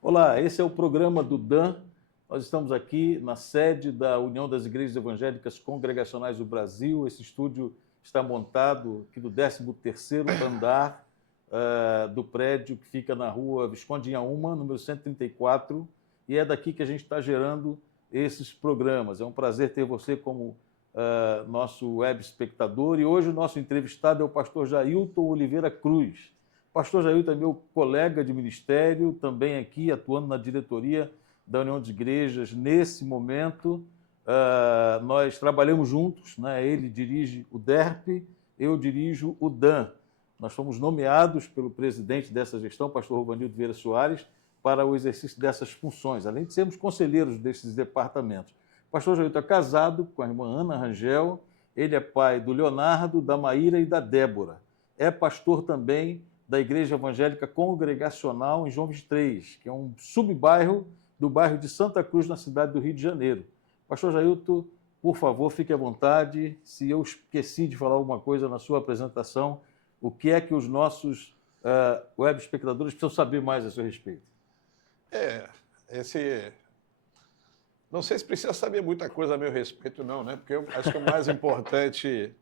Olá, esse é o programa do DAN. Nós estamos aqui na sede da União das Igrejas Evangélicas Congregacionais do Brasil. Esse estúdio está montado aqui no 13º andar do prédio que fica na rua Visconde Inhaúma, número 134, e é daqui que a gente está gerando esses programas. É um prazer ter você como nosso web espectador, e hoje o nosso entrevistado é o pastor Jailton Oliveira Cruz. O pastor Jailton é meu colega de ministério, também aqui atuando na diretoria da União de Igrejas. Nesse momento, nós trabalhamos juntos, né? Ele dirige o DERP, eu dirijo o DAN. Nós fomos nomeados pelo presidente dessa gestão, pastor Rovanildo Vieira Soares, para o exercício dessas funções, além de sermos conselheiros desses departamentos. O pastor Jailton é casado com a irmã Ana Rangel, ele é pai do Leonardo, da Maíra e da Débora. É pastor também da Igreja Evangélica Congregacional em João 23, que é um subbairro do bairro de Santa Cruz, na cidade do Rio de Janeiro. Pastor Jailton, por favor, fique à vontade. Se eu esqueci de falar alguma coisa na sua apresentação, o que é que os nossos web espectadores precisam saber mais a seu respeito? Não sei se precisa saber muita coisa a meu respeito, não, né? Porque eu acho que o mais importante,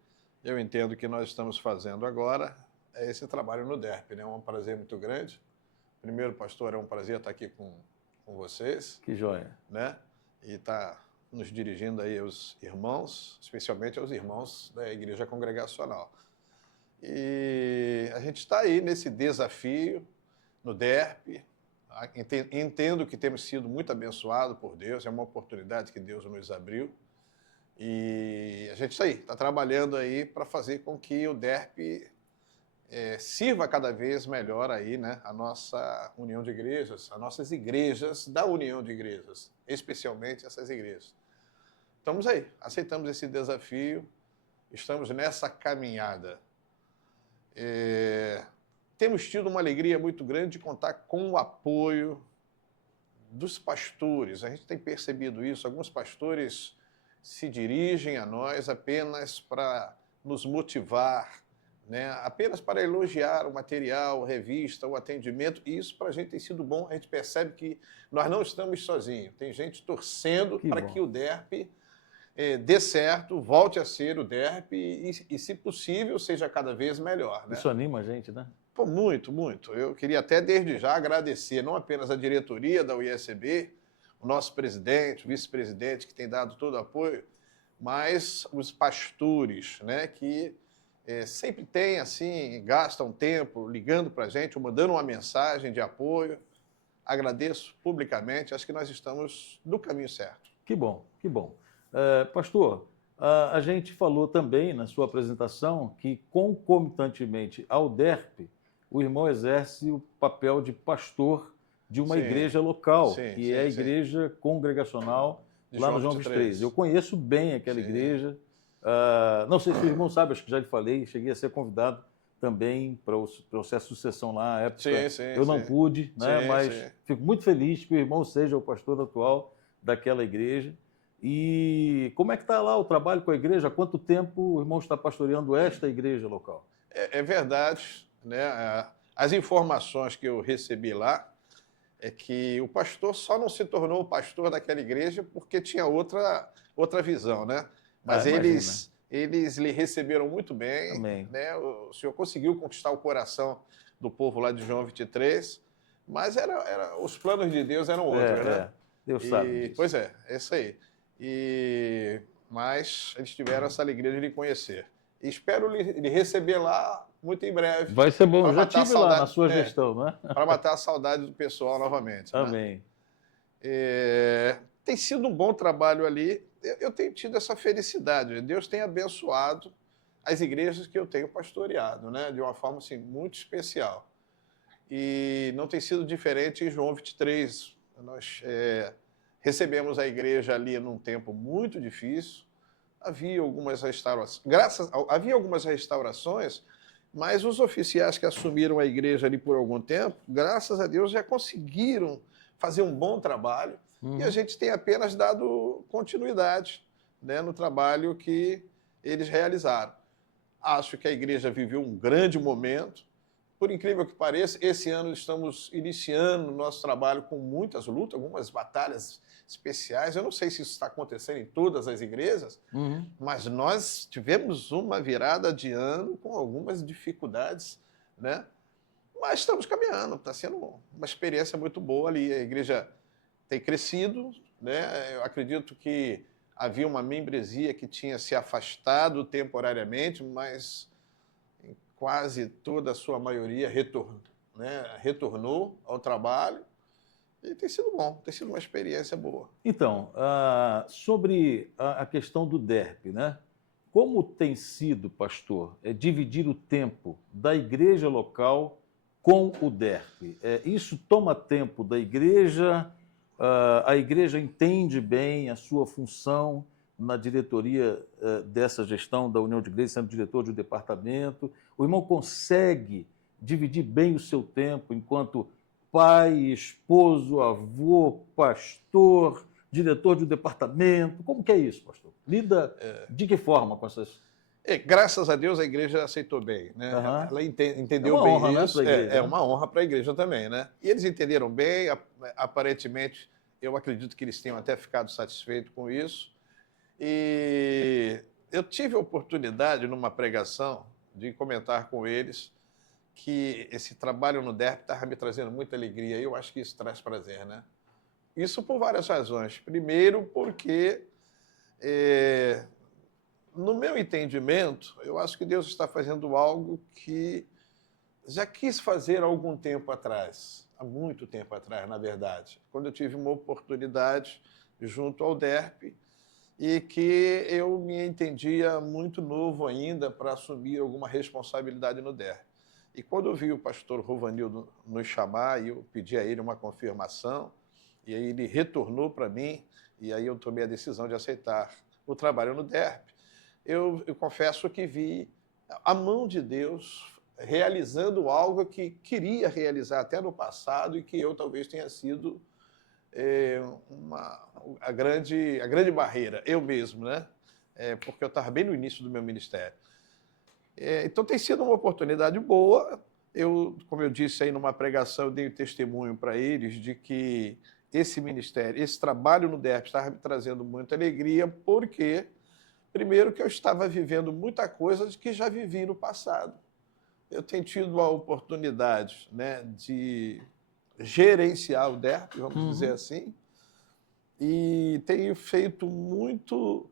eu entendo, que nós estamos fazendo agora é esse trabalho no DERP, né? É um prazer muito grande. Primeiro, pastor, é um prazer estar aqui com vocês. Que joia. Né? E estar nos dirigindo aí aos irmãos, especialmente aos irmãos da Igreja Congregacional. E a gente está aí nesse desafio no DERP. Entendo que temos sido muito abençoados por Deus, é uma oportunidade que Deus nos abriu. E a gente está trabalhando aí para fazer com que o DERP sirva cada vez melhor aí, né, a nossa união de igrejas, as nossas igrejas da união de igrejas, especialmente essas igrejas. Estamos aí, aceitamos esse desafio, estamos nessa caminhada. Temos tido uma alegria muito grande de contar com o apoio dos pastores. A gente tem percebido isso. Alguns pastores se dirigem a nós apenas para nos motivar, né? Apenas para elogiar o material, a revista, o atendimento. E isso para a gente tem sido bom. A gente percebe que nós não estamos sozinhos. Tem gente torcendo para que o DERP dê certo, volte a ser o DERP e, se possível, seja cada vez melhor, né? Isso anima a gente, né? Pô, muito, muito. Eu queria até, desde já, agradecer não apenas a diretoria da UISB, o nosso presidente, o vice-presidente, que tem dado todo o apoio, mas os pastores, né, que sempre tem, assim, gastam tempo ligando para a gente, ou mandando uma mensagem de apoio. Agradeço publicamente, acho que nós estamos no caminho certo. Que bom, que bom. Pastor, a gente falou também na sua apresentação que, concomitantemente ao DERP, o irmão exerce o papel de pastor de uma igreja local, que é a Igreja Congregacional lá no João 23. Eu conheço bem aquela igreja. Não sei se o irmão sabe, acho que já lhe falei, cheguei a ser convidado também para o processo de sucessão lá. Na época eu não pude, né? Mas fico muito feliz que o irmão seja o pastor atual daquela igreja. E como é que está lá o trabalho com a igreja? Há quanto tempo o irmão está pastoreando esta igreja local? É verdade, né? As informações que eu recebi lá é que o pastor só não se tornou o pastor daquela igreja porque tinha outra visão, né? Mas eles lhe receberam muito bem. Amém. Né? O senhor conseguiu conquistar o coração do povo lá de João 23, mas os planos de Deus eram outros, né? Deus sabe disso. Pois é isso aí. Mas eles tiveram essa alegria de lhe conhecer. E espero lhe receber lá muito em breve. Vai ser bom, eu já estive lá na sua gestão, né? Para matar a saudade do pessoal novamente. Amém. Né? Tem sido um bom trabalho ali. Eu tenho tido essa felicidade. Deus tem abençoado as igrejas que eu tenho pastoreado, né? De uma forma assim, muito especial. E não tem sido diferente em João 23. Nós recebemos a igreja ali num tempo muito difícil. Havia algumas restaurações, mas os oficiais que assumiram a igreja ali por algum tempo, graças a Deus, já conseguiram fazer um bom trabalho. E a gente tem apenas dado continuidade, né, no trabalho que eles realizaram. Acho que a igreja viveu um grande momento, por incrível que pareça, esse ano estamos iniciando o nosso trabalho com muitas lutas, algumas batalhas especiais. Eu não sei se isso está acontecendo em todas as igrejas, mas nós tivemos uma virada de ano com algumas dificuldades, né? Mas estamos caminhando, está sendo uma experiência muito boa ali. A igreja tem crescido, né? Eu acredito que havia uma membresia que tinha se afastado temporariamente, mas em quase toda a sua maioria retornou ao trabalho e tem sido bom, tem sido uma experiência boa. Então, sobre a questão do DERP, né? Como tem sido, pastor, dividir o tempo da igreja local com o DERP? Isso toma tempo da igreja? A igreja entende bem a sua função na diretoria dessa gestão da União de Igrejas, sendo diretor de um departamento? O irmão consegue dividir bem o seu tempo enquanto pai, esposo, avô, pastor, diretor de um departamento? Como que é isso, pastor? Lida de que forma com essas... Graças a Deus a igreja aceitou bem, né? Ela entendeu bem honra, isso. Né, igreja, é uma honra para a igreja também, né? E eles entenderam bem, aparentemente, eu acredito que eles tenham até ficado satisfeitos com isso. E eu tive a oportunidade, numa pregação, de comentar com eles que esse trabalho no DERP estava me trazendo muita alegria, e eu acho que isso traz prazer, né? Isso por várias razões. Primeiro, porque, no meu entendimento, eu acho que Deus está fazendo algo que já quis fazer há algum tempo atrás, há muito tempo atrás, na verdade, quando eu tive uma oportunidade junto ao DERP e que eu me entendia muito novo ainda para assumir alguma responsabilidade no DERP. E quando eu vi o pastor Rovanildo nos chamar, e eu pedi a ele uma confirmação, e aí ele retornou para mim, e aí eu tomei a decisão de aceitar o trabalho no DERP, eu confesso que vi a mão de Deus realizando algo que queria realizar até no passado e que eu talvez tenha sido a grande barreira, eu mesmo, né? Porque eu estava bem no início do meu ministério. Então tem sido uma oportunidade boa. Como eu disse aí numa pregação, eu dei um testemunho para eles de que esse ministério, esse trabalho no DERP estava me trazendo muita alegria, porque, primeiro, que eu estava vivendo muita coisa que já vivi no passado. Eu tenho tido a oportunidade, né, de gerenciar o DERP, vamos dizer assim, e tenho feito muito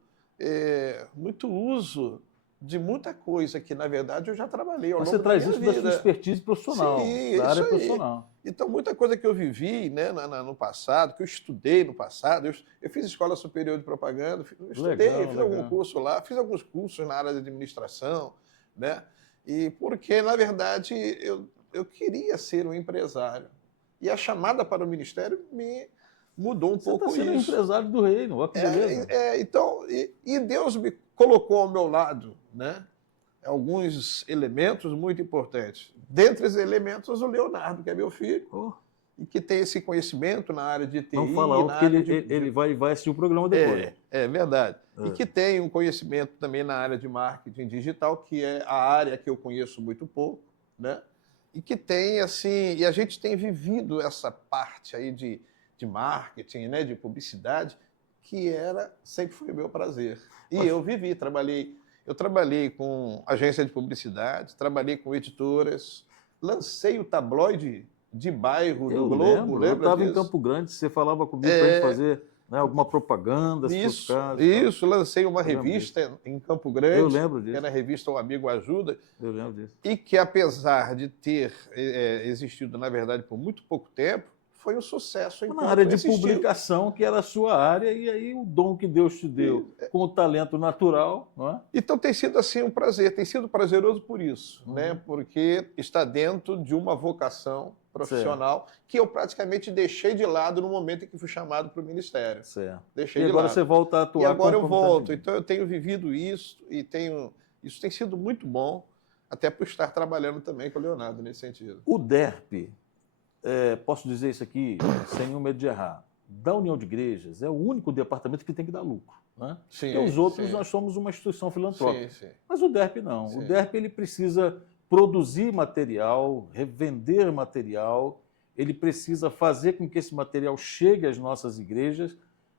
uso de muita coisa que, na verdade, eu já trabalhei ao longo da minha vida. Você traz isso da sua expertise profissional, Sim, da área isso aí. profissional. Então, muita coisa que eu vivi, né, no passado, que eu estudei no passado, eu fiz escola superior de propaganda, fiz algum curso lá, fiz alguns cursos na área de administração, né? E porque, na verdade, eu queria ser um empresário. E a chamada para o ministério me mudou um pouco isso. Você está sendo empresário do reino, olha que beleza. Então, e Deus me colocou ao meu lado, né, alguns elementos muito importantes. Dentre os elementos, o Leonardo, que é meu filho, e que tem esse conhecimento na área de TI. Não fala alto que ele vai assistir o programa depois. É verdade. E que tem um conhecimento também na área de marketing digital, que é a área que eu conheço muito pouco, né? E que tem, assim, e a gente tem vivido essa parte aí de marketing, né, de publicidade, que sempre foi o meu prazer. E eu vivi, eu trabalhei com agência de publicidade, trabalhei com editoras, lancei o tabloide de bairro do Globo. Eu estava em Campo Grande, você falava comigo para a gente fazer, né, alguma propaganda, se fosse caso. Isso, lancei uma revista em Campo Grande. Eu lembro disso. Que era a revista O Amigo Ajuda. Eu lembro disso. E que, apesar de ter existido, na verdade, por muito pouco tempo, foi um sucesso. Na área de publicação, que era a sua área, e aí o dom que Deus te deu com o talento natural, não é? Então tem sido assim um prazer, tem sido prazeroso por isso, né? Porque está dentro de uma vocação profissional que eu praticamente deixei de lado no momento em que fui chamado para o ministério. Certo. Deixei e de agora lado. Você volta a atuar. E agora eu volto. Então eu tenho vivido isso e isso tem sido muito bom, até por estar trabalhando também com o Leonardo nesse sentido. O DERP, posso dizer isso aqui sem nenhum medo de errar, da União de Igrejas é o único departamento que tem que dar lucro, né? Sim, porque os outros sim. nós somos uma instituição filantrópica. Sim. Mas o DERP não. Sim. O DERP ele precisa produzir material, revender material, ele precisa fazer com que esse material chegue às nossas igrejas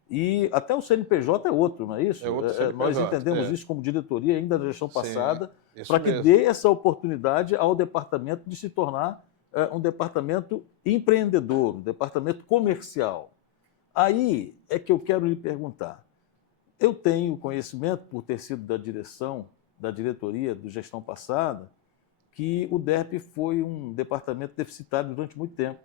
e até o CNPJ é outro, não é isso? É outro CNPJ, nós entendemos isso como diretoria ainda da gestão passada, isso para que mesmo. dê essa oportunidade ao departamento de se tornar um departamento empreendedor, um departamento comercial. Aí é que eu quero lhe perguntar. Eu tenho conhecimento, por ter sido da direção, da diretoria de gestão passada, que o DERP foi um departamento deficitário durante muito tempo.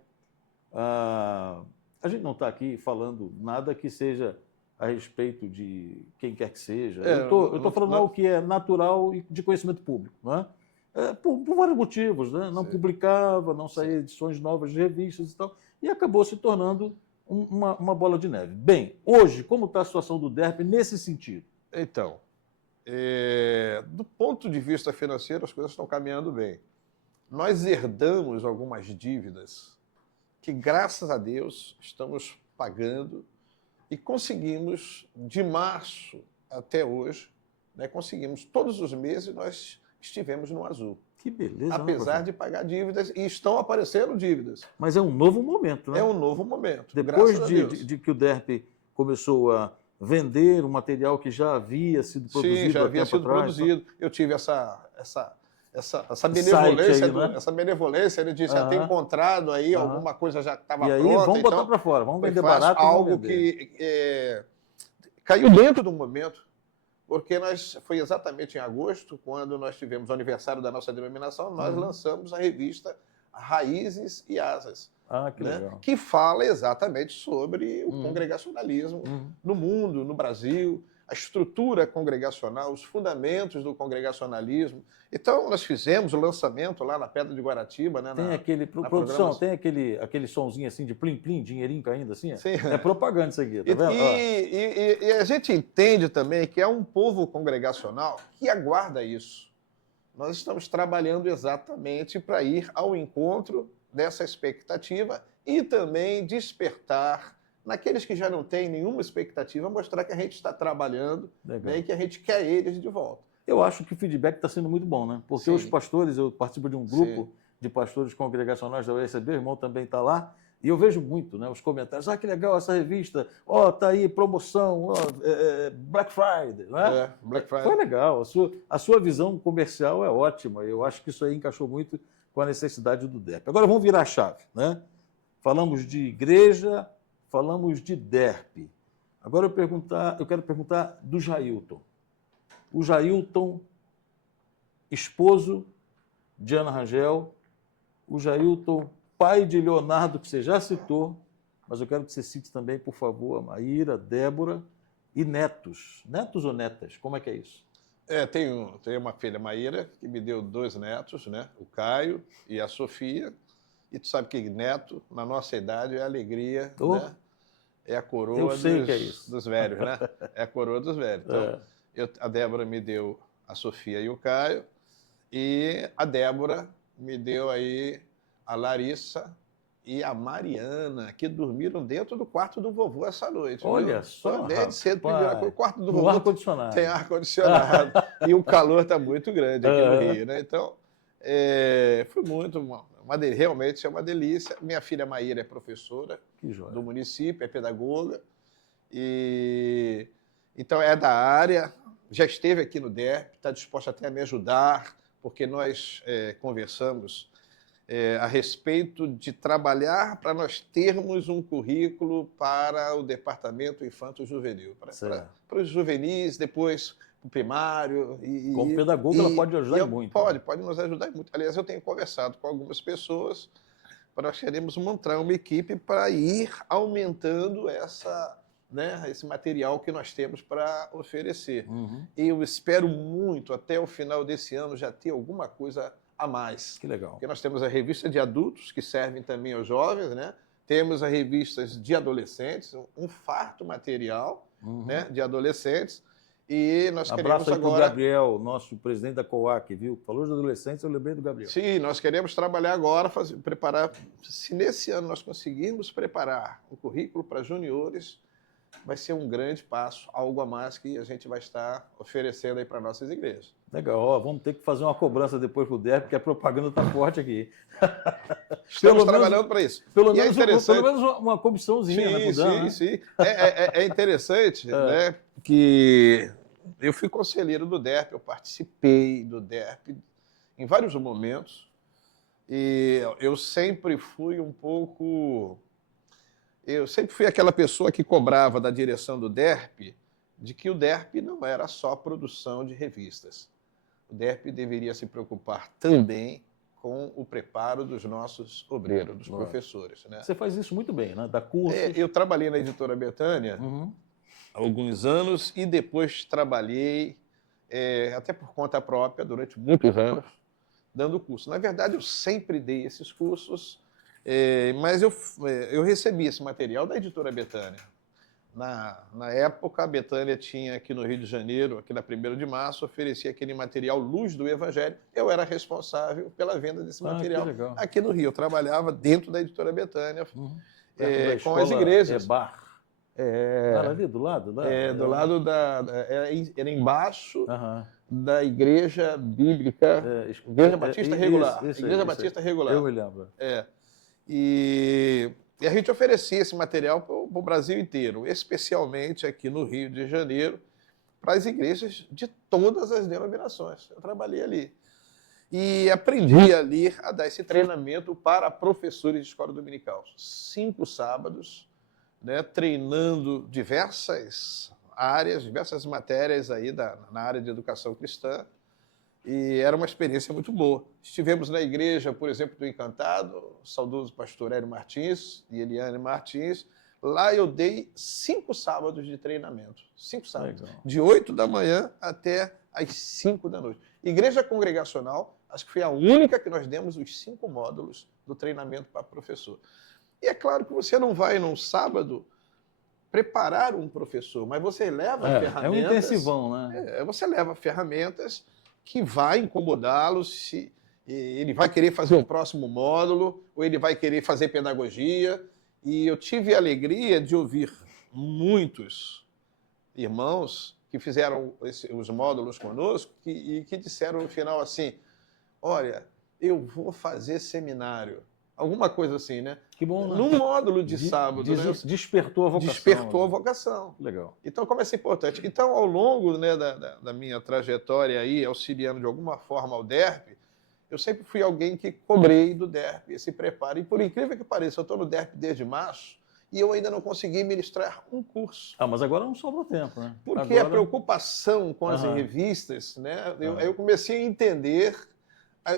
A gente não está aqui falando nada que seja a respeito de quem quer que seja. Eu estou falando algo que é natural e de conhecimento público, não é? Por vários motivos, né? Não publicava, não saía edições novas de revistas e tal, e acabou se tornando uma bola de neve. Bem, hoje, como está a situação do DERP nesse sentido? Então, do ponto de vista financeiro, as coisas estão caminhando bem. Nós herdamos algumas dívidas que, graças a Deus, estamos pagando e conseguimos, de março até hoje, né, conseguimos, todos os meses nós estivemos no azul. Que beleza, apesar de pagar dívidas, e estão aparecendo dívidas. Mas é um novo momento, né? É um novo momento. Depois de que o DERP começou a vender um material que já havia sido produzido. Sim, já havia sido produzido. Eu tive essa benevolência, aí, né? Essa benevolência, ele disse, já tem encontrado aí, alguma coisa já estava pronta. E aí, vamos botar para fora, vamos vender barato. Algo que caiu dentro do momento, porque foi exatamente em agosto, quando nós tivemos o aniversário da nossa denominação, nós lançamos a revista Raízes e Asas. Que legal. Que fala exatamente sobre o congregacionalismo no mundo, no Brasil, a estrutura congregacional, os fundamentos do congregacionalismo. Então, nós fizemos o lançamento lá na Pedra de Guaratiba. Né, tem produção, tem aquele sonzinho assim de plim-plim, dinheirinho caindo assim? Sim. É propaganda isso aqui, tá vendo? E a gente entende também que é um povo congregacional que aguarda isso. Nós estamos trabalhando exatamente para ir ao encontro dessa expectativa e também despertar naqueles que já não têm nenhuma expectativa, mostrar que a gente está trabalhando, né, e que a gente quer eles de volta. Eu acho que o feedback está sendo muito bom, né? Porque os pastores, eu participo de um grupo de pastores congregacionais da USB, o irmão também está lá, e eu vejo muito, né, os comentários, que legal essa revista, tá aí promoção, Black Friday, né? Black Friday. Foi legal, a sua visão comercial é ótima, eu acho que isso aí encaixou muito com a necessidade do DERP. Agora vamos virar a chave, né? Falamos de igreja, falamos de DERP. Agora eu quero perguntar do Jailton. O Jailton, esposo de Ana Rangel, o Jailton, pai de Leonardo, que você já citou, mas eu quero que você cite também, por favor, a Maíra, a Débora e netos. Netos ou netas? Como é que é isso? Tenho uma filha, Maíra, que me deu 2 netos, né? O Caio e a Sofia. E tu sabe que neto, na nossa idade, é a alegria, né? É a coroa dos velhos, né? É a coroa dos velhos. Então, a Débora me deu a Sofia e o Caio, e a Débora me deu aí a Larissa e a Mariana, que dormiram dentro do quarto do vovô essa noite. Olha só, desde cedo, o quarto do vovô ar-condicionado. Tem ar-condicionado. E o calor está muito grande aqui no Rio, né? Então, foi realmente é uma delícia. Minha filha Maíra é professora do município, é pedagoga, e então é da área, já esteve aqui no DERP, está disposta até a me ajudar, porque nós conversamos a respeito de trabalhar para nós termos um currículo para o departamento infanto-juvenil, para os juvenis, depois o primário. Como pedagoga, ela pode ajudar muito. Pode nos ajudar muito. Aliás, eu tenho conversado com algumas pessoas para nós queremos montar uma equipe para ir aumentando esse material que nós temos para oferecer. E eu espero muito, até o final desse ano, já ter alguma coisa a mais. Que legal. Porque nós temos a revista de adultos, que servem também aos jovens, né? Temos as revistas de adolescentes, um farto material, né, de adolescentes. E nós queremos agora... para o Gabriel, nosso presidente da COAC, viu? Falou de adolescentes, eu lembrei do Gabriel. Sim, nós queremos trabalhar agora, preparar. Se nesse ano nós conseguirmos preparar um currículo para juniores, vai ser um grande passo, algo a mais que a gente vai estar oferecendo aí para nossas igrejas. Legal, ó, vamos ter que fazer uma cobrança depois pro DERP, porque a propaganda está forte aqui. Estamos trabalhando para isso. Pelo E é menos, interessante... pelo menos uma comissãozinha, né, pro DAN, Sim. É interessante, né, que eu fui conselheiro do DERP, eu participei do DERP em vários momentos, e eu sempre fui aquela pessoa que cobrava da direção do DERP de que o DERP não era só produção de revistas. O DERP deveria se preocupar também com o preparo dos nossos obreiros, dos professores. Né? Você faz isso muito bem, né? Dá curso. Eu trabalhei na Editora Betânia há alguns anos e depois trabalhei, até por conta própria, durante muitos anos, dando curso. Na verdade, eu sempre dei esses cursos, mas eu recebi esse material da Editora Betânia. Na época, a Betânia tinha aqui no Rio de Janeiro, aqui na 1º de março, oferecia aquele material Luz do Evangelho. Eu era responsável pela venda desse material aqui no Rio. Eu trabalhava dentro da Editora Betânia, com as igrejas. Ali do lado? Do lado era embaixo da Igreja Bíblica, Igreja Batista Regular. Igreja Batista Regular. Eu me lembro. E a gente oferecia esse material para o Brasil inteiro, especialmente aqui no Rio de Janeiro, para as igrejas de todas as denominações. Eu trabalhei ali. E aprendi ali a dar esse treinamento para professores de escola dominical. 5 sábados, né, treinando diversas áreas, diversas matérias aí na área de educação cristã. E era uma experiência muito boa. Estivemos na igreja, por exemplo, do Encantado, o saudoso pastor Hélio Martins e Eliane Martins. Lá eu dei 5 sábados de treinamento. 5 sábados. Legal. De 8 da manhã até às 5 da noite. Igreja congregacional, acho que foi a única que nós demos os 5 módulos do treinamento para professor. E é claro que você não vai num sábado preparar um professor, mas você leva ferramentas... É um intensivão, né? Você leva ferramentas que vai incomodá-lo, se ele vai querer fazer um próximo módulo, ou ele vai querer fazer pedagogia. E eu tive a alegria de ouvir muitos irmãos que fizeram os módulos conosco e que disseram no final assim, olha, eu vou fazer seminário. Alguma coisa assim, né? Que bom, né? Num módulo de sábado. Né? Despertou a vocação. Despertou a vocação. Legal. Então, como isso é importante? Então, ao longo, né, da minha trajetória aí, auxiliando de alguma forma ao DERP, eu sempre fui alguém que cobrei do DERP esse preparo. E, por incrível que pareça, eu estou no DERP desde março e eu ainda não consegui ministrar um curso. Mas agora não sobra tempo, né? Porque a preocupação com as revistas, né? Eu comecei a entender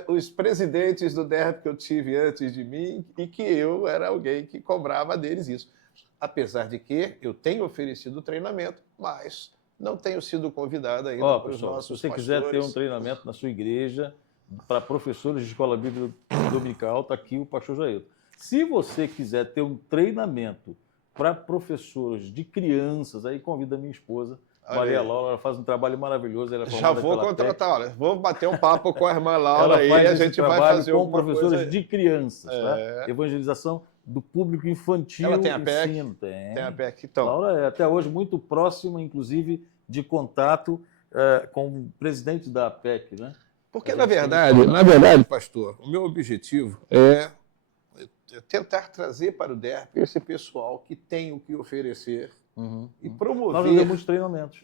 os presidentes do DERP que eu tive antes de mim e que eu era alguém que cobrava deles isso. Apesar de que eu tenho oferecido treinamento, mas não tenho sido convidado ainda para os nossos Se você quiser ter um treinamento na sua igreja para professores de escola bíblica dominical, está aqui o pastor Jailton. Se você quiser ter um treinamento para professores de crianças, aí convida a minha esposa, Maria Laura, ela faz um trabalho maravilhoso. Ela já vou contratar, olha, vou bater um papo com a irmã Laura aí, a gente vai fazer com professores de crianças, tá? Evangelização do público infantil. Ela tem a PEC? Ensino, tem a PEC, então. Laura é até hoje muito próxima, inclusive, de contato com o presidente da PEC, né? Porque, na verdade, pastor, o meu objetivo é tentar trazer para o DERP esse pessoal que tem o que oferecer e promover, muitos treinamentos,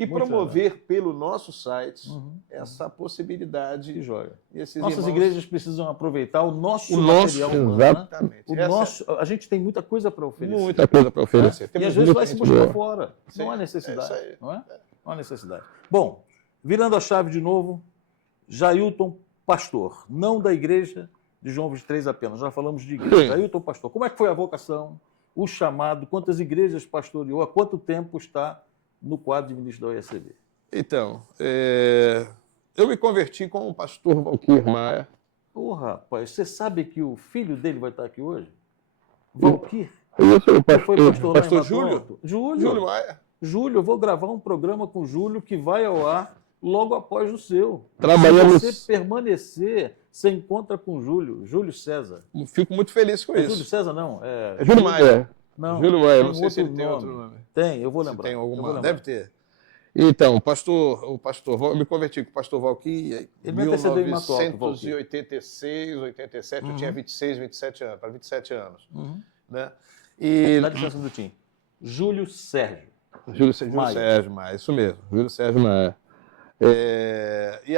pelo nosso site essa possibilidade de jogar. Nossas igrejas precisam aproveitar o nosso material humano. Exatamente. A gente tem muita coisa para oferecer. Muita coisa para oferecer. E às vezes vai se buscar fora. Sim, não há necessidade. Não é? Não há necessidade. Bom, virando a chave de novo, Jailton pastor, não da igreja de João 23 apenas, já falamos de igreja. Jailton pastor, como é que foi a vocação, o chamado, quantas igrejas pastoreou, há quanto tempo está no quadro de ministro da OECB? Então, eu me converti com o pastor Valquir Maia. Rapaz, você sabe que o filho dele vai estar aqui hoje? Valquir? Foi pastor Júlio? Júlio Maia. Júlio, eu vou gravar um programa com o Júlio que vai ao ar logo após o seu. Trabalhamos... Se você permanecer, você encontra com o Júlio César. Fico muito feliz com isso. Júlio César não, Júlio Maia. Não, Júlio Maia, tem não sei se ele outro tem nome. outro nome. Tem, eu vou Se lembrar. tem eu vou alguma, lembrar. deve ter. Então, eu me converti com o pastor Valquir em Ele me antecedeu em Mato Alto, Valquir. 1986, 87, eu tinha 26, 27 anos, para 27 anos. Uhum. Né? E Dá licença um minutinho. Júlio Sérgio. Júlio Maia. Sérgio Maia, isso mesmo, Júlio Sérgio Maia. E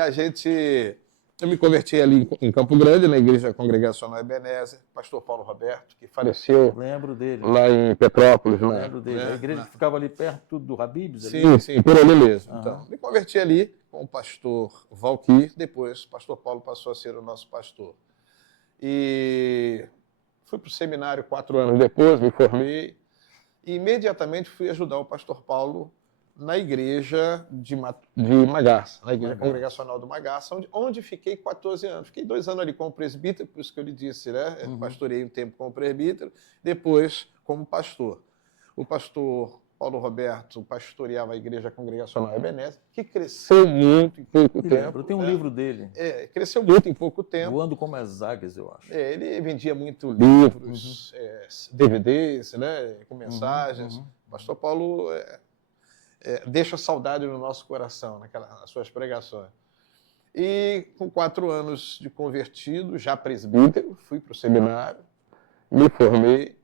eu me converti ali em Campo Grande, na Igreja Congregacional Ebenezer, pastor Paulo Roberto, que faleceu Lembro dele. lá em Petrópolis. Né? Lembro dele. Né? A igreja que ficava ali perto do Habib's. Sim, sim, por ali mesmo. Aham. Então, me converti ali com o pastor Valquir, depois o pastor Paulo passou a ser o nosso pastor. E fui para o seminário 4 anos depois, me formei, e imediatamente fui ajudar o pastor Paulo na igreja de Magaça, na igreja congregacional do Magaça, onde fiquei 14 anos. Fiquei 2 anos ali como presbítero, por isso que eu lhe disse, né? Pastorei um tempo como presbítero, depois como pastor. O pastor Paulo Roberto pastoreava a igreja congregacional Ebenezer, que cresceu muito em pouco tempo. Eu tenho um livro dele. Cresceu muito em pouco tempo. Voando como as águias, eu acho. Ele vendia muito livros, DVDs, né, com mensagens. O pastor Paulo deixa saudade no nosso coração, nas suas pregações. E com 4 anos de convertido, já presbítero, fui para o seminário, me formei,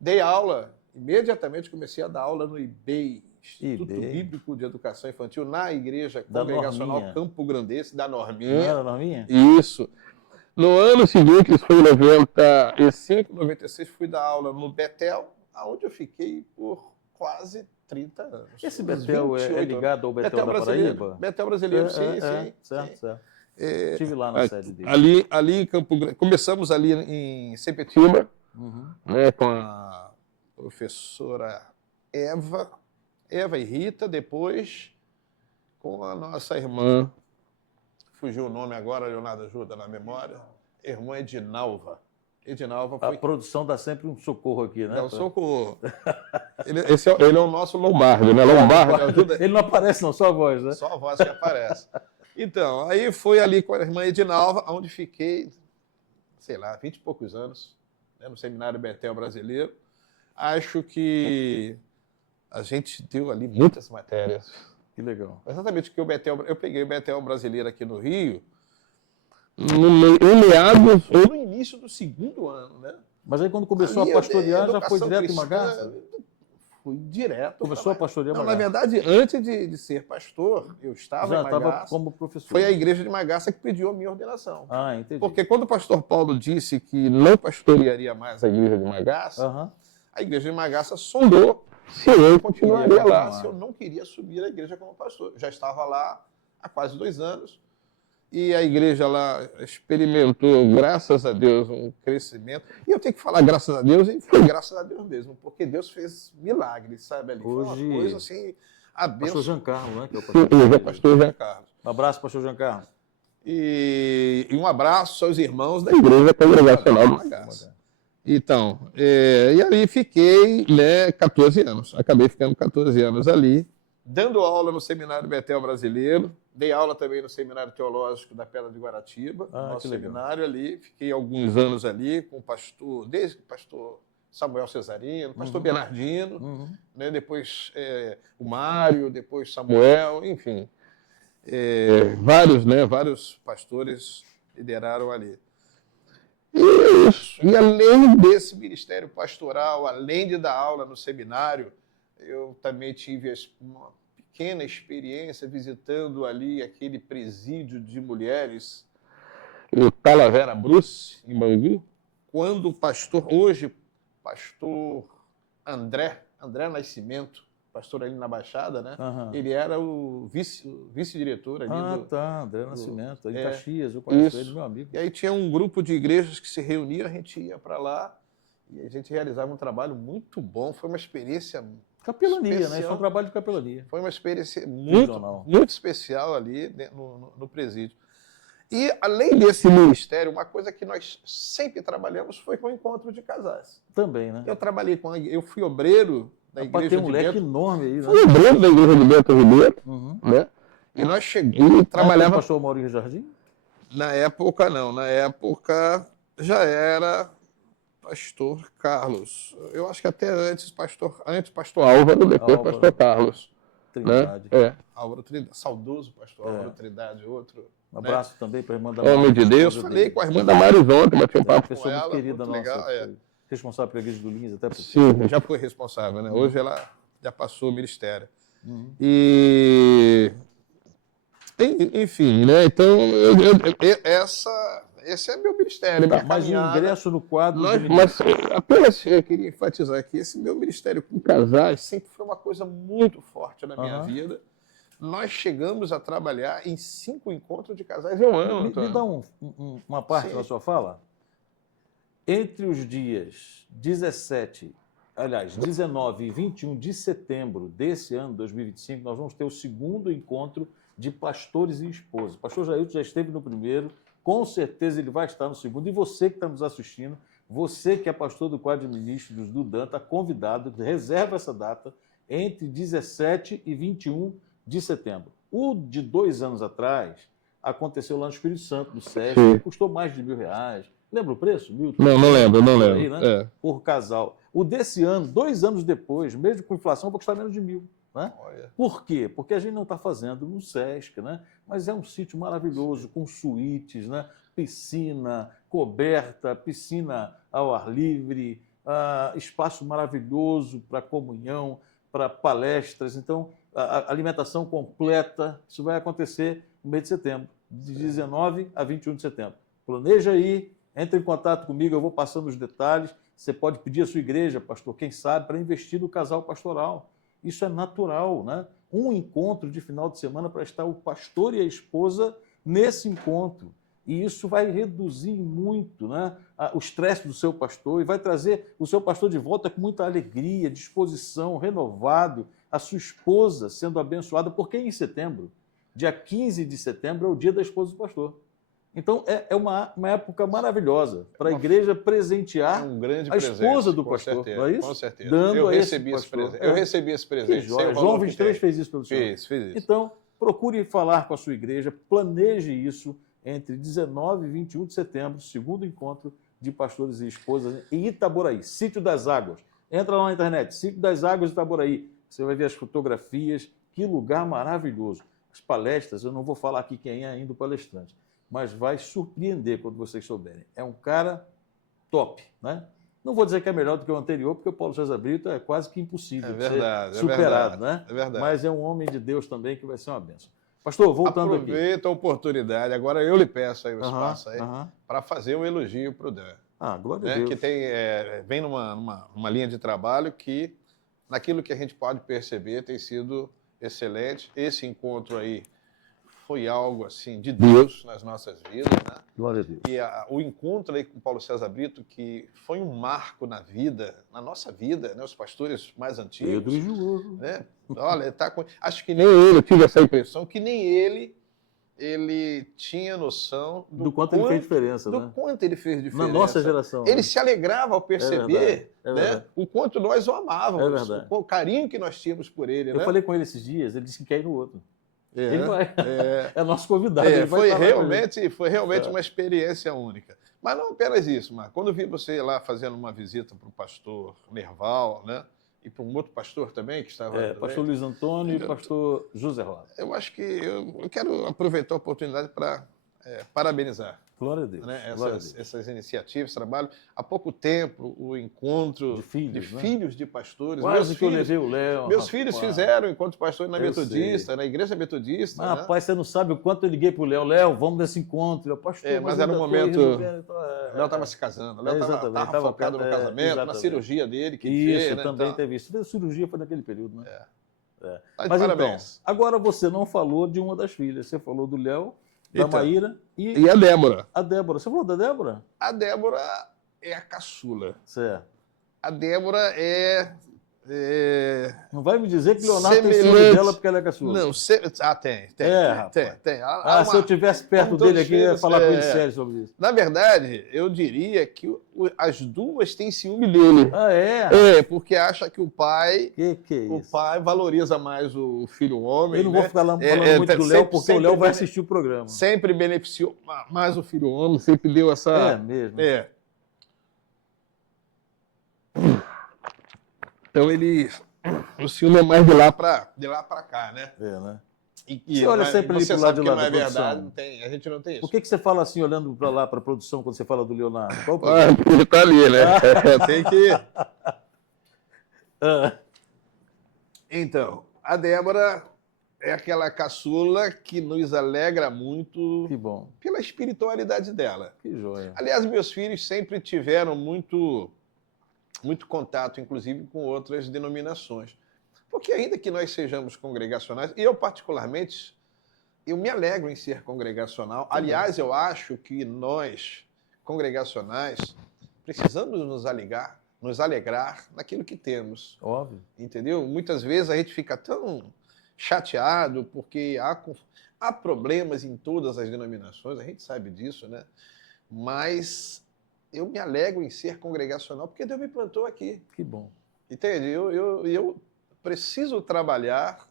dei aula, imediatamente comecei a dar aula no IBEI, Instituto Bíblico de Educação Infantil, na Igreja Congregacional Campo Grandense, da Norminha. Não era Norminha? Isso. No ano seguinte, isso foi em 95, 96, fui dar aula no Betel, onde eu fiquei por quase 30 anos. Esse Betel é ligado ao Betel da Paraíba? Betel brasileiro, sim. Certo. Estive lá na sede dele. Ali em Campo Grande. Começamos ali em Sepetiba, né, com a professora Eva e Rita, depois com a nossa irmã, fugiu o nome agora, Leonardo ajuda na memória, irmã Edinalva. Edinalva foi... A produção dá sempre um socorro aqui, né? Dá um socorro. Ele é o nosso Lombardi, né? Lombardi ajuda. Ele não aparece não, só a voz, né? Só a voz que aparece. Então, aí foi ali com a irmã Edinalva, onde fiquei, sei lá, 20 e poucos anos, né, no Seminário Betel Brasileiro. Acho que a gente deu ali muitas matérias. Que legal. Exatamente que eu peguei o Betel Brasileiro aqui no Rio, em meados ou no início do 2º ano, né? Mas aí quando começou a pastorear, já foi direto em Magaça? Fui direto. Começou a pastorear Não, Magaça? na verdade, antes de ser pastor, eu estava em Magaça. Estava como professor. Foi a igreja de Magaça que pediu a minha ordenação. Ah, entendi. Porque quando o pastor Paulo disse que não pastorearia mais a igreja de Magaça, a igreja de Magaça sondou se eu continuaria lá, se eu não queria assumir a igreja como pastor. Eu já estava lá há quase 2 anos. E a igreja lá experimentou, graças a Deus, um crescimento. E eu tenho que falar graças a Deus, e foi graças a Deus mesmo, porque Deus fez milagres, sabe? Ali. Hoje, foi uma coisa assim, a bênção. Pastor Jean Carlos, né? Que é o pastor, pastor Jean Carlos. Um abraço, pastor Jean Carlos. E um abraço aos irmãos da Igreja Congregacional do Magaça. Então, e ali fiquei, né, 14 anos. Acabei ficando 14 anos ali, dando aula no Seminário Betel Brasileiro. Dei aula também no Seminário Teológico da Pedra de Guaratiba, nosso seminário ali. Fiquei alguns anos ali com o pastor, desde o pastor Samuel Cesarino, pastor Bernardino, né, depois o Mário, depois Samuel, enfim. Vários pastores lideraram ali. E isso. E além desse ministério pastoral, além de dar aula no seminário, eu também tive uma pequena experiência visitando ali aquele presídio de mulheres, o Talavera Bruce, em Bangu, quando o pastor André Nascimento, pastor ali na Baixada, né? Ele era o vice-diretor ali André Nascimento, em Caxias, eu conheço ele, meu amigo. E aí tinha um grupo de igrejas que se reuniam, a gente ia para lá e a gente realizava um trabalho muito bom, foi uma experiência capelania, especial, né? Isso é um trabalho de capelania. Foi uma experiência muito especial ali no presídio. E, além desse ministério, uma coisa que nós sempre trabalhamos foi com o encontro de casais. Também, né? Eu fui obreiro da igreja tem um leque enorme aí, né? Fui obreiro da igreja de Bento Ribeiro, né? E nós chegamos e trabalhava... pastor o Maurício Jardim? Na época, não. Na época, já era pastor Carlos. Eu acho que até antes pastor Álvaro, depois Álvaro. pastor Carlos. Trindade. Né? Álvaro Trindade, saudoso pastor Álvaro Trindade, outro. Um abraço também para a irmã da Homem de Deus. Falei com a irmã da Maris ontem, bati um papo com pessoa ela. muito querida muito nossa, legal, responsável pela igreja do Lins, até porque... Sim, já foi responsável, né? Hoje ela já passou o ministério. Uhum. E... Enfim, né? Então, esse é meu ministério. Tá, mas o ingresso no quadro... Mas apenas eu queria enfatizar aqui, esse meu ministério com casais sempre foi uma coisa muito forte na minha vida. Nós chegamos a trabalhar em 5 encontros de casais em um ano. Me dá uma parte da sua fala. Entre os dias 19 e 21 de setembro desse ano, 2025, nós vamos ter o segundo encontro de pastores e esposas. O pastor Jailton já esteve no primeiro, com certeza ele vai estar no segundo. E você que está nos assistindo, você que é pastor do quadro de ministros do DAN, está convidado, reserva essa data, entre 17 e 21 de setembro. O de 2 anos atrás aconteceu lá no Espírito Santo, no SESC, custou mais de R$1.000. Lembra o preço? Não lembro. Aí, né? Por casal. O desse ano, 2 anos depois, mesmo com inflação, vai custar menos de R$1.000. Né? Por quê? Porque a gente não está fazendo no SESC, né? Mas é um sítio maravilhoso, com suítes, né? Piscina coberta, piscina ao ar livre, espaço maravilhoso para comunhão, para palestras. Então, a alimentação completa, isso vai acontecer no mês de setembro, de 19 a 21 de setembro. Planeja aí, entre em contato comigo, eu vou passando os detalhes. Você pode pedir à sua igreja, pastor, quem sabe, para investir no casal pastoral. Isso é natural, né? Um encontro de final de semana para estar o pastor e a esposa nesse encontro. E isso vai reduzir muito, né, o estresse do seu pastor e vai trazer o seu pastor de volta com muita alegria, disposição, renovado, a sua esposa sendo abençoada, porque em setembro, dia 15 de setembro, é o dia da esposa do pastor. Então, é uma época maravilhosa para a igreja presentear a esposa do pastor. Certeza, não é isso? Com certeza. Dando eu a recebi esse esse presente. Eu recebi esse presente. João 23 fez isso pelo senhor. Fez isso. Então, procure falar com a sua igreja, planeje isso entre 19 e 21 de setembro, segundo encontro de pastores e esposas em Itaboraí, Sítio das Águas. Entra lá na internet, Sítio das Águas, Itaboraí. Você vai ver as fotografias, que lugar maravilhoso. As palestras, eu não vou falar aqui quem é ainda o palestrante, mas vai surpreender quando vocês souberem. É um cara top, né? Não vou dizer que é melhor do que o anterior, porque o Paulo César Brito é quase que impossível de ser superado, né? É verdade. Mas é um homem de Deus também que vai ser uma bênção. Pastor, voltando aqui. Aproveita a oportunidade. Agora eu lhe peço aí o espaço aí para fazer um elogio para o Dan. Glória a Deus. Que vem numa linha de trabalho que, naquilo que a gente pode perceber, tem sido excelente. Esse encontro aí foi algo assim de Deus nas nossas vidas, né? Glória a Deus. E o encontro aí com Paulo César Brito, que foi um marco na nossa vida, né? Os pastores mais antigos. Pedro e João. Né? Olha, acho que nem ele, eu tive essa impressão, que nem ele tinha noção do quanto ele fez diferença. Do quanto ele fez diferença. Na nossa geração. Ele se alegrava ao perceber né, o quanto nós o amávamos, o carinho que nós tínhamos por ele. Eu falei com ele esses dias, ele disse que quer ir no outro. Ele vai. É nosso convidado. Foi realmente uma experiência única. Mas não apenas isso, Marco. Quando eu vi você lá fazendo uma visita para o pastor Nerval, né? E para um outro pastor também que estava... pastor Luiz Antônio e pastor José Rosa. Eu acho que eu quero aproveitar a oportunidade para parabenizar. Glória a Deus. Né? Essas iniciativas, trabalho. Há pouco tempo, o encontro de filhos de pastores. Quase que eu levei o Léo. Meus filhos fizeram encontro de pastores na Metodista, na Igreja Metodista. Mas, rapaz, você não sabe o quanto eu liguei para o Léo. Léo, vamos nesse encontro. Pastor, mas era um momento... O Léo estava se casando. O Léo estava focado no casamento, na cirurgia dele. Que isso, fez, também teve isso. A cirurgia foi naquele período, né? Mas parabéns. Então, agora você não falou de uma das filhas. Você falou do Léo, da Maíra e a Débora. A Débora. Você falou da Débora? A Débora é a caçula. Certo. A Débora Não vai me dizer que o Leonardo tem ciúme dela porque ela é caçula. Não, tem. Se eu estivesse perto dele aqui, eu ia falar com ele sério sobre isso. Na verdade, eu diria que as duas têm ciúme dele. Porque acha que o pai... Que é isso? O pai valoriza mais o filho homem. Eu não vou ficar falando muito do Léo, porque o Léo vai assistir o programa. Sempre beneficiou mais o filho homem, sempre deu essa... mesmo. Então, o ciúme é mais de lá para cá, né? É, né? E Você olha sempre ali você pro lado sabe de que lá não é da produção. verdade, a gente não tem isso. Por que você fala assim, olhando para lá, para a produção, quando você fala do Leonardo? Qual o Ah, problema? ele tá ali, né? Tem que... Ah, Então, a Débora é aquela caçula que nos alegra muito que bom, pela espiritualidade dela. que joia. Aliás, meus filhos sempre tiveram muito contato, inclusive, com outras denominações. Porque ainda que nós sejamos congregacionais, eu particularmente, eu me alegro em ser congregacional. Aliás, eu acho que nós, congregacionais, precisamos nos alegrar naquilo que temos. Óbvio. Entendeu? Muitas vezes a gente fica tão chateado porque há problemas em todas as denominações, a gente sabe disso, né? Mas eu me alegro em ser congregacional porque Deus me plantou aqui. Que bom. Entende? Eu preciso trabalhar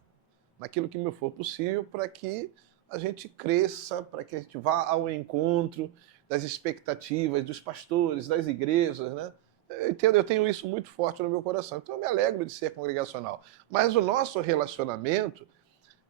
naquilo que me for possível para que a gente cresça, para que a gente vá ao encontro das expectativas dos pastores, das igrejas, né? Eu tenho isso muito forte no meu coração. Então eu me alegro de ser congregacional. Mas o nosso relacionamento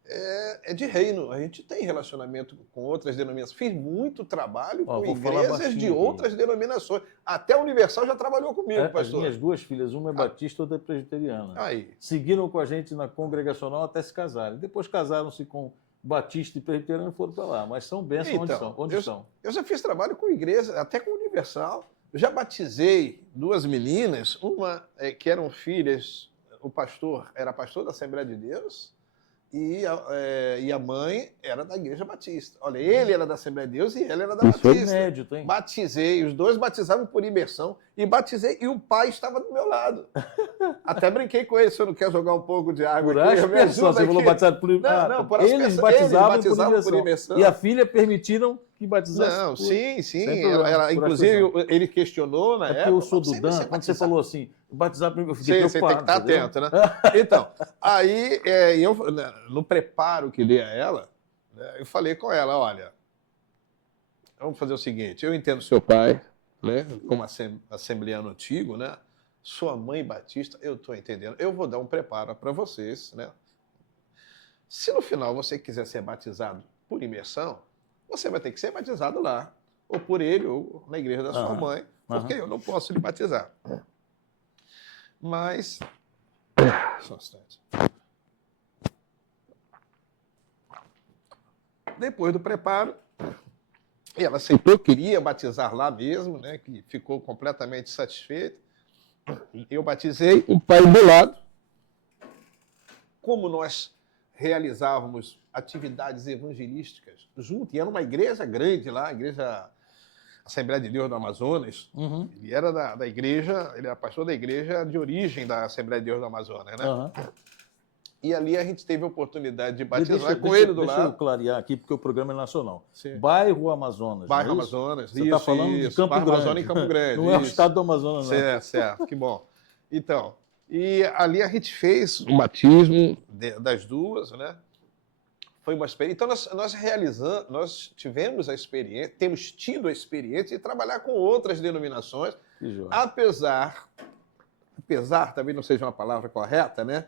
é de reino. A gente tem relacionamento com outras denominações. Fiz muito trabalho com Vou falar igrejas baixinho de aqui. outras denominações. Até a Universal já trabalhou comigo, As pastor. minhas duas filhas, uma é batista, outra é presbiteriana. Aí. Seguiram com a gente na congregacional até se casarem. Depois casaram-se com batista e presbiteriano e foram para lá. Mas são bênçãos onde Então, estão. Onde estão? Eu já fiz trabalho com igreja, até com Universal. Eu já batizei duas meninas, uma que eram filhas, o pastor era pastor da Assembleia de Deus e a mãe era da Igreja Batista. Olha, ele era da Assembleia de Deus e ela era da Isso foi Batista. inédito, hein? Batizei, os dois batizavam por imersão e batizei e o pai estava do meu lado. Até brinquei com ele, se eu não quer jogar um pouco de água Por aqui, as me pessoas, ajuda você falou aqui. batizado por Não, por as eles pessoas- batizavam, eles batizavam por imersão. E a filha permitiram que batizasse. Não, por... sim. Sem problema, Ela, por inclusive, aspersão. ele questionou na É porque época. eu sou do "Você Dan, vai quando você batizar?" falou assim, batizar primeiro, eu fiquei Você tem que preocupado. estar entendeu? atento, né? Então, aí, eu, no preparo que dei a ela, né, eu falei com ela, olha, vamos fazer o seguinte, eu entendo seu pai, né, como assembleano antigo, né, sua mãe batista, eu estou entendendo, eu vou dar um preparo para vocês, né? Se no final você quiser ser batizado por imersão, você vai ter que ser batizado lá, ou por ele, ou na igreja da sua mãe, porque eu não posso lhe batizar. Mas... Só um instante. Depois do preparo, ela aceitou, queria batizar lá mesmo, né, que ficou completamente satisfeita. Eu batizei, o pai do lado. Como nós realizávamos atividades evangelísticas junto, e era uma igreja grande lá, a igreja Assembleia de Deus do Amazonas. Uhum. Ele era da igreja, ele era pastor da igreja de origem da Assembleia de Deus do Amazonas, né? Uhum. E ali a gente teve a oportunidade de batizar com ele do Deixa eu lado. clarear aqui, porque o programa é nacional. Sim. Bairro Amazonas. Bairro não é isso? Amazonas. Você está falando de Campo Bairro Grande. Amazonas em Campo Grande. Não é o isso. estado do Amazonas, não. Certo, que bom. Então, e ali a gente fez o batismo das duas, né? Foi uma experiência. Então, nós tivemos a experiência, temos tido a experiência de trabalhar com outras denominações, Que joia. apesar, talvez não seja uma palavra correta, né?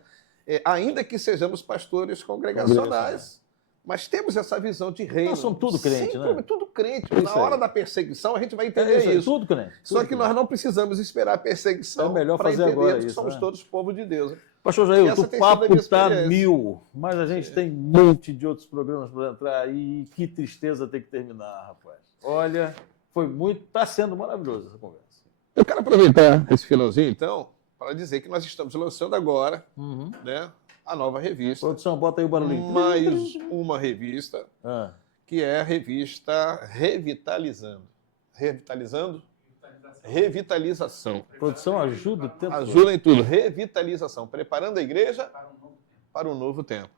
Ainda que sejamos pastores congregacionais, mas temos essa visão de reino. Nós somos tudo crente, Sempre, né? Tudo crente. É Na isso hora aí. da perseguição, a gente vai É entender isso aí, isso. tudo crente. Só tudo que crente. nós não precisamos esperar a perseguição É melhor para fazer entender agora que isso, somos né? todos povo de Deus. Pastor Jair, Essa o tem sido a papo minha está experiência. 1000, mas a gente tem um monte de outros programas para entrar aí. Que tristeza ter que terminar, rapaz. Olha, está sendo maravilhosa essa conversa. Eu quero aproveitar esse finalzinho, então, para dizer que nós estamos lançando agora, Uhum. né, a nova revista. Produção, bota aí o barulhinho. Mais uma revista, Ah, que é a revista Revitalizando. Revitalizando? Revitalização. produção, ajuda o tempo todo. Ajuda em tudo. Revitalização. Preparando a igreja para um novo tempo.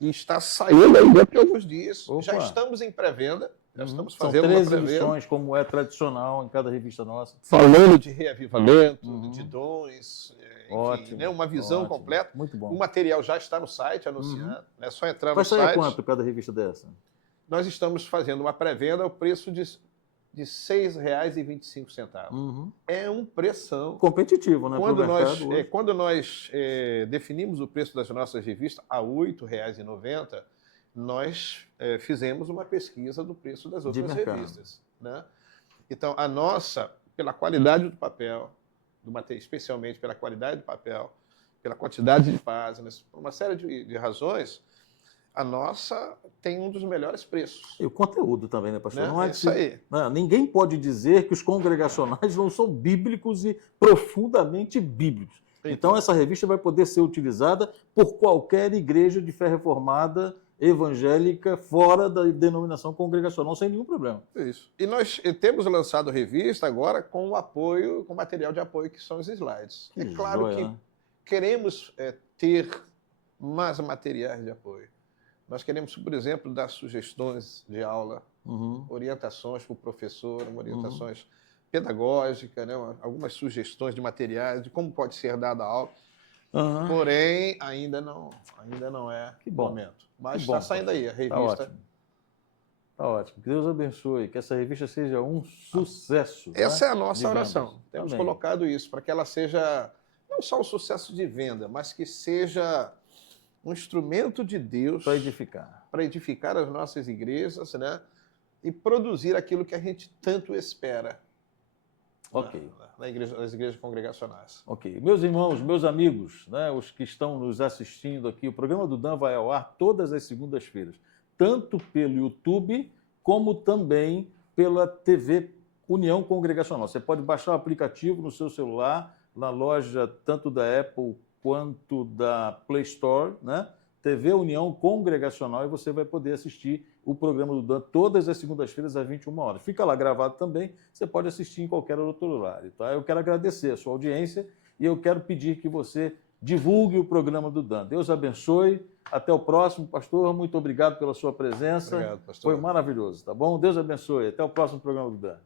E está saindo aí daqui a alguns dias. Opa. Já estamos em pré-venda. Já Uhum. estamos São fazendo uma 13 pré-venda. edições, como é tradicional em cada revista nossa. Falando de reavivamento, Uhum. de dons, enfim, Ótimo. né, uma visão ótimo. completa. Muito bom. O material já está no site anunciando. É só entrar Vai no sair a site. quanto cada revista dessa? Nós estamos fazendo uma pré-venda ao preço de de R$ 6,25. Uhum. É um pressão. Competitivo, né? Quando pro nós, mercado hoje. quando nós definimos o preço das nossas revistas a R$ 8,90, nós fizemos uma pesquisa do preço das outras mercado. revistas, né? Então, a nossa, pela qualidade do papel, especialmente pela qualidade do papel, pela quantidade de páginas, por uma série de razões, a nossa tem um dos melhores preços. E o conteúdo também, né, pastor? Né? Não é Isso aí. Não, ninguém pode dizer que os congregacionais não são bíblicos e profundamente bíblicos. Então, essa revista vai poder ser utilizada por qualquer igreja de fé reformada, evangélica, fora da denominação congregacional, sem nenhum problema. Isso. E nós temos lançado revista agora com o apoio, com material de apoio, que são os slides. Que É claro joia, que né? queremos ter mais materiais de apoio. Nós queremos, por exemplo, dar sugestões de aula, Uhum. orientações para o professor, orientações pedagógicas, né? Algumas sugestões de materiais, de como pode ser dada a aula. Uhum. Porém, ainda não é Que o bom. momento. Mas Que bom, está saindo aí a Tá revista. ótimo. Tá ótimo. Que Deus abençoe, que essa revista seja um sucesso. Essa né, é a nossa de oração. vendas. Temos Amém. colocado isso para que ela seja não só um sucesso de venda, mas que seja um instrumento de Deus Para edificar. as nossas igrejas, né? E produzir aquilo que a gente tanto espera. Ok. Nas igrejas congregacionais. Ok. Meus irmãos, meus amigos, né, os que estão nos assistindo aqui, o programa do Dan vai ao ar todas as segundas-feiras, tanto pelo YouTube, como também pela TV União Congregacional. Você pode baixar o aplicativo no seu celular, na loja tanto da Apple quanto da Play Store, né? TV União Congregacional, e você vai poder assistir o programa do Dan todas as segundas-feiras às 21 horas. Fica lá gravado também, você pode assistir em qualquer outro horário. Tá? Eu quero agradecer a sua audiência e eu quero pedir que você divulgue o programa do Dan. Deus abençoe. Até o próximo, pastor. Muito obrigado pela sua presença. Obrigado, pastor. Foi maravilhoso, tá bom? Deus abençoe. Até o próximo programa do Dan.